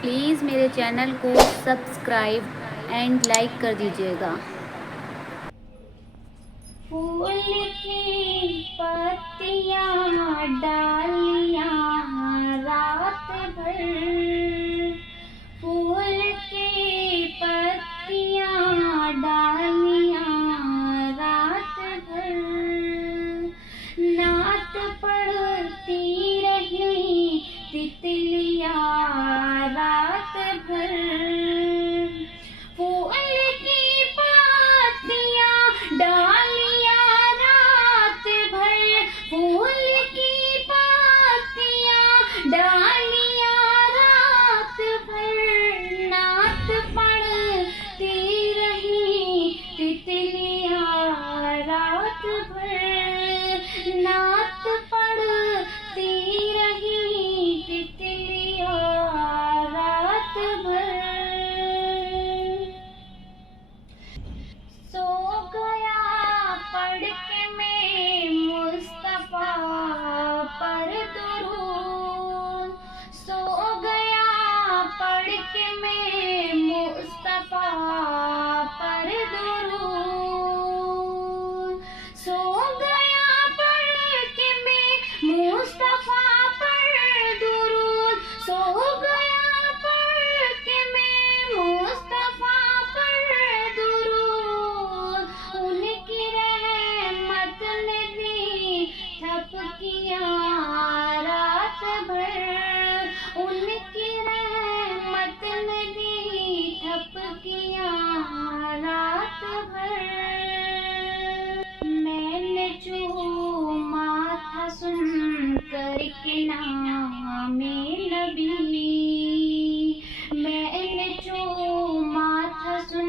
Please میرے channel کو subscribe and like کر دیجیے گا۔ پھول کی پتیاں ڈالیاں رات بھر، پھول کی پتیاں ڈالیاں رات بھر، نعت پڑھتی رہی تتلیاں رات بھر، پھول کی پتیاں ڈالیاں رات بھر، پھول کی پتیاں ڈالیاں رات بھر، نعت پڑھتی رہی تتلیاں رات بھر، نعت پڑھتی رہی تتلیاں رات بھر، سو گیا پڑھ کے میں مصطفیٰ پر درود، سو گیا پڑھ کے میں مصطفیٰ پر درود، سو گیا پڑھ کے میں مصطفیٰ پر درود، سو گیا پڑھ کے میں مصطفیٰ پر درود، ان کی رحمت نے دی تھپکیاں رات بھر، ان کی رحمت نے دی تھپکیاں رات بھر، میں نے چوما تھا سن کر کے نام نبی، میں نے چوما تھا سن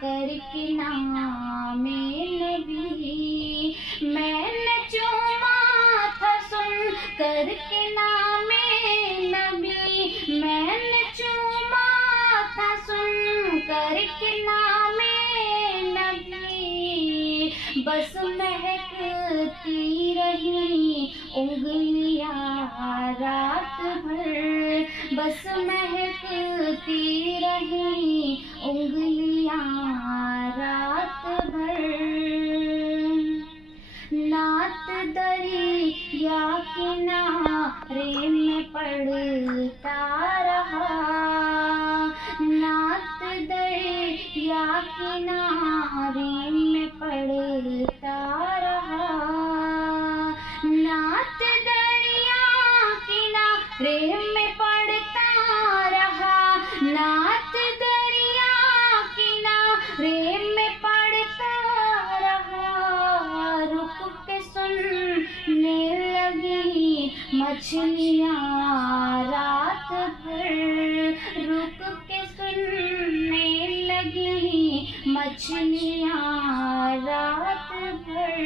کر کے نام نبی، میں نے چوما تھا سن کر کے نام نبی، میں نے چوما تھا سن کر کے نام نبی، بس مہکتی رہی انگلیاں رات بھر، بس مہکتی رہی انگلیاں رات بھر، نعت دریا کنارے میں پڑھتا رہا، نعت دریا کنارے میں پڑھتا رہا، نعت دریا کنارے میں پڑھتا رہا، نعت دریا کنارے میں پڑھتا رہا، رک کے سننے لگی مچھلیاں رات بھر، رک کے سننے لگی مچھلیاں رات بھر،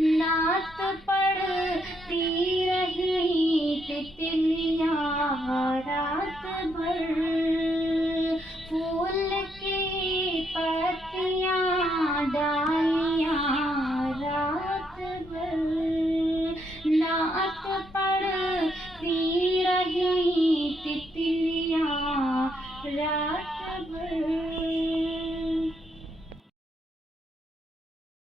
نعت پڑھتی رہی تتلیاں رات بھر، پھول کی پتیاں ڈالیاں رات بھر، نعت پڑھتی رہی تتلیاں رات